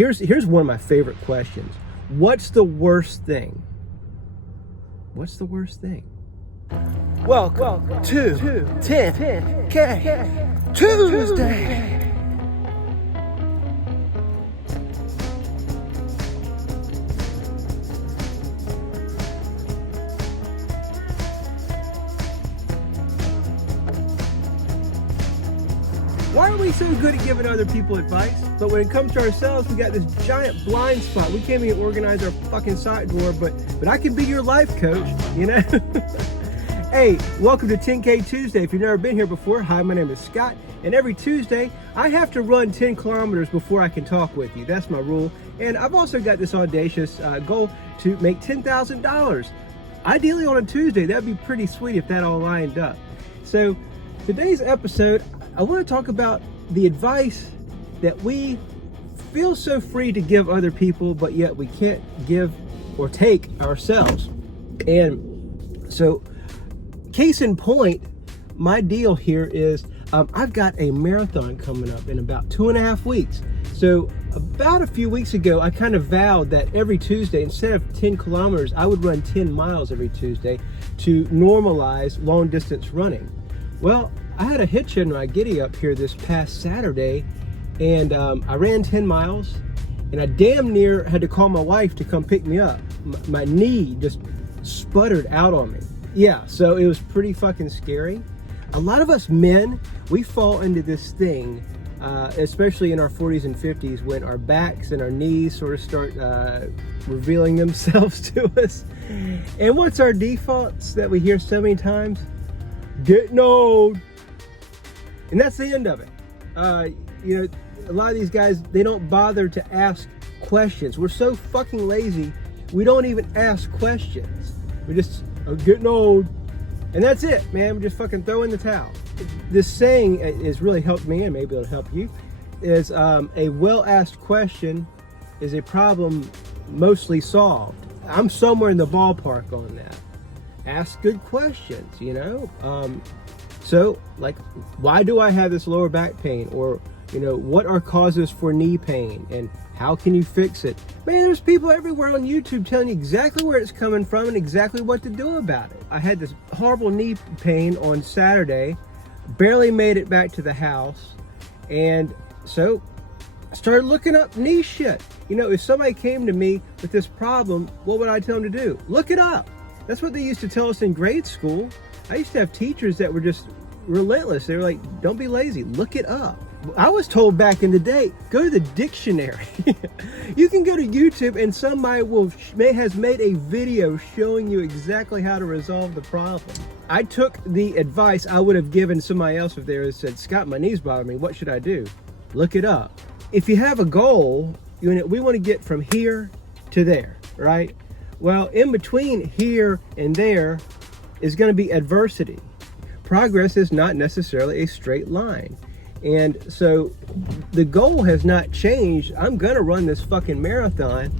Here's one of my favorite questions. What's the worst thing? What's the worst thing? Welcome to 10K Tuesday. Why are we so good at giving other people advice, but when it comes to ourselves, we got this giant blind spot? We can't even organize our fucking side door, but I can be your life coach, you know? Hey, welcome to 10K Tuesday. If you've never been here before, hi, my name is Scott, and every Tuesday, I have to run 10 kilometers before I can talk with you. That's my rule. And I've also got this audacious goal to make $10,000. Ideally on a Tuesday. That'd be pretty sweet if that all lined up. So today's episode, I want to talk about the advice that we feel so free to give other people, but yet we can't give or take ourselves. And so, case in point, my deal here is I've got a marathon coming up in about 2.5 weeks. So about a few weeks ago, I kind of vowed that every Tuesday, instead of 10 kilometers, I would run 10 miles every Tuesday to normalize long distance running. Well, I had a hitch in my giddy up here this past Saturday, and I ran 10 miles, and I damn near had to call my wife to come pick me up. My knee just sputtered out on me. Yeah, so it was pretty fucking scary. A lot of us men, we fall into this thing, especially in our 40s and 50s, when our backs and our knees sort of start revealing themselves to us. And what's our defaults that we hear so many times? Getting old. And that's the end of it. You know, a lot of these guys, they don't bother to ask questions. We're so fucking lazy, we don't even ask questions. We're just getting old. And that's it, man. We just fucking throw in the towel. This saying has really helped me, and maybe it'll help you, is a well-asked question is a problem mostly solved. I'm somewhere in the ballpark on that. Ask good questions, you know? So, like, why do I have this lower back pain? Or, you know, what are causes for knee pain? And how can you fix it? Man, there's people everywhere on YouTube telling you exactly where it's coming from and exactly what to do about it. I had this horrible knee pain on Saturday, barely made it back to the house. And so I started looking up knee shit. You know, if somebody came to me with this problem, what would I tell them to do? Look it up. That's what they used to tell us in grade school. I used to have teachers that were just relentless. They were like, don't be lazy, look it up. I was told back in the day, go to the dictionary. You can go to YouTube and somebody has made a video showing you exactly how to resolve the problem. I took the advice I would have given somebody else if they had said, Scott, my knees bother me, what should I do? Look it up. If you have a goal, we want to get from here to there, right? Well, in between here and there is going to be adversity. Progress is not necessarily a straight line. And so the goal has not changed. I'm going to run this fucking marathon,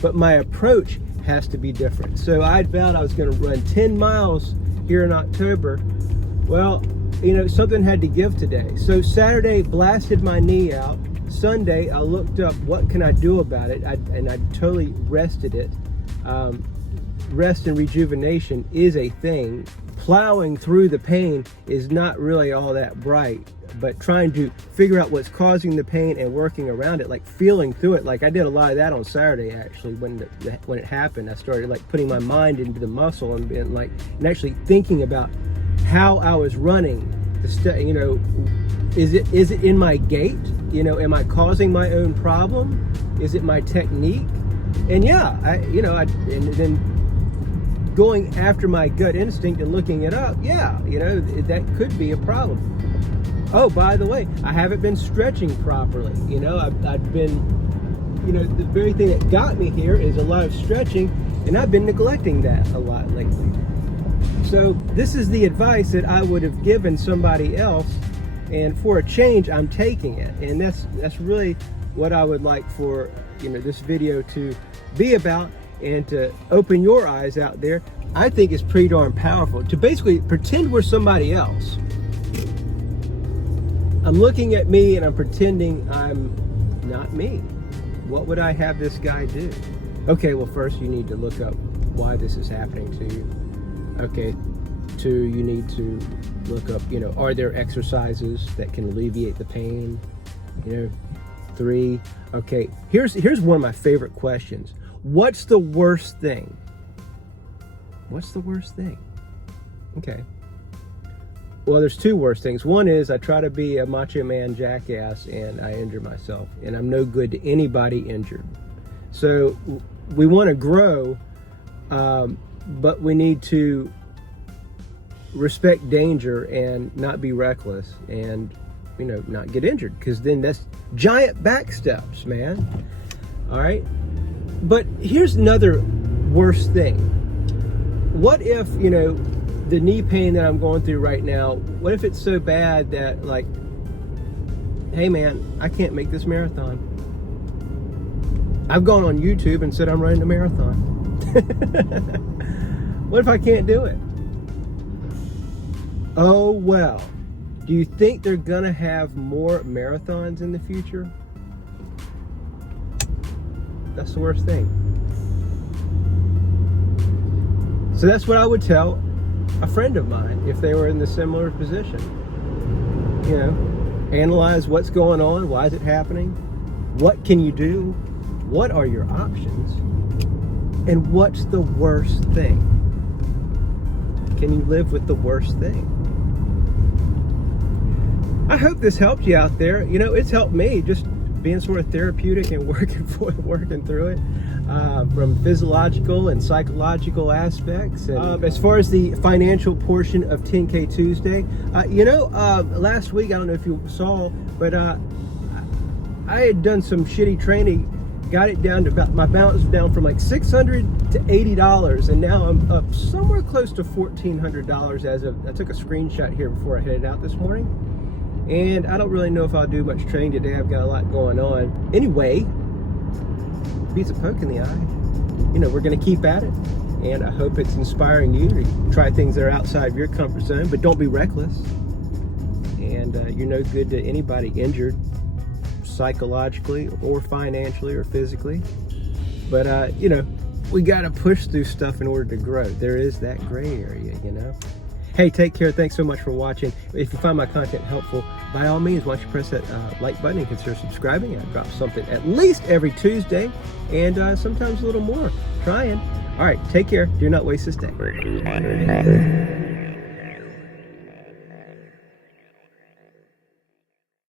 but my approach has to be different. So I vowed I was going to run 10 miles here in October. Well, you know, something had to give today. So Saturday blasted my knee out. Sunday, I looked up what can I do about it, and I totally rested it. Rest and rejuvenation is a thing. Plowing through the pain is not really all that bright, but trying to figure out what's causing the pain and working around it, like feeling through it. Like I did a lot of that on Saturday, actually, when it happened. I started like putting my mind into the muscle and being like, and actually thinking about how I was running. You know, is it in my gait? You know, am I causing my own problem? Is it my technique? And yeah, and then going after my gut instinct and looking it up, yeah, you know, that could be a problem. Oh, by the way, I haven't been stretching properly. You know, I've been, you know, the very thing that got me here is a lot of stretching, and I've been neglecting that a lot lately. So this is the advice that I would have given somebody else, and for a change, I'm taking it. And that's really what I would like for, you know, this video to be about, and to open your eyes out there. I think it's pretty darn powerful to basically pretend we're somebody else. I'm looking at me and I'm pretending I'm not me. what would I have this guy do? Okay, well, first you need to look up why this is happening to you. Okay, 2, you need to look up, are there exercises that can alleviate the pain? 3, okay, here's one of my favorite questions. What's the worst thing? What's the worst thing? Okay. Well, there's 2 worst things. One is I try to be a macho man jackass and I injure myself, and I'm no good to anybody injured. So we want to grow, but we need to respect danger and not be reckless and, not get injured, because then that's giant back steps, man. All right. But here's another worst thing. What if, the knee pain that I'm going through right now, what if it's so bad that, like, hey man, I can't make this marathon. I've gone on YouTube and said I'm running a marathon. What if I can't do it? Oh well. Do you think they're gonna have more marathons in the future? That's the worst thing. So that's what I would tell a friend of mine if they were in the similar position. Analyze what's going on, why is it happening, what can you do, what are your options, and what's the worst thing? Can you live with the worst thing? I hope this helped you out there. It's helped me, just being sort of therapeutic and working through it. From physiological and psychological aspects. And, as far as the financial portion of 10K Tuesday, last week, I don't know if you saw, but I had done some shitty training, got it down to my balance was down from like $600 to $80, and now I'm up somewhere close to $1,400 I took a screenshot here before I headed out this morning. And I don't really know if I'll do much training today. I've got a lot going on. Anyway, beats a poke in the eye. We're going to keep at it, and I hope it's inspiring you to try things that are outside of your comfort zone, but don't be reckless. And you're no good to anybody injured psychologically or financially or physically. But we got to push through stuff in order to grow. There is that gray area, Hey, take care. Thanks so much for watching. If you find my content helpful, by all means, why don't you press that like button and consider subscribing. I drop something at least every Tuesday, and sometimes a little more. Trying. All right, take care. Do not waste this day.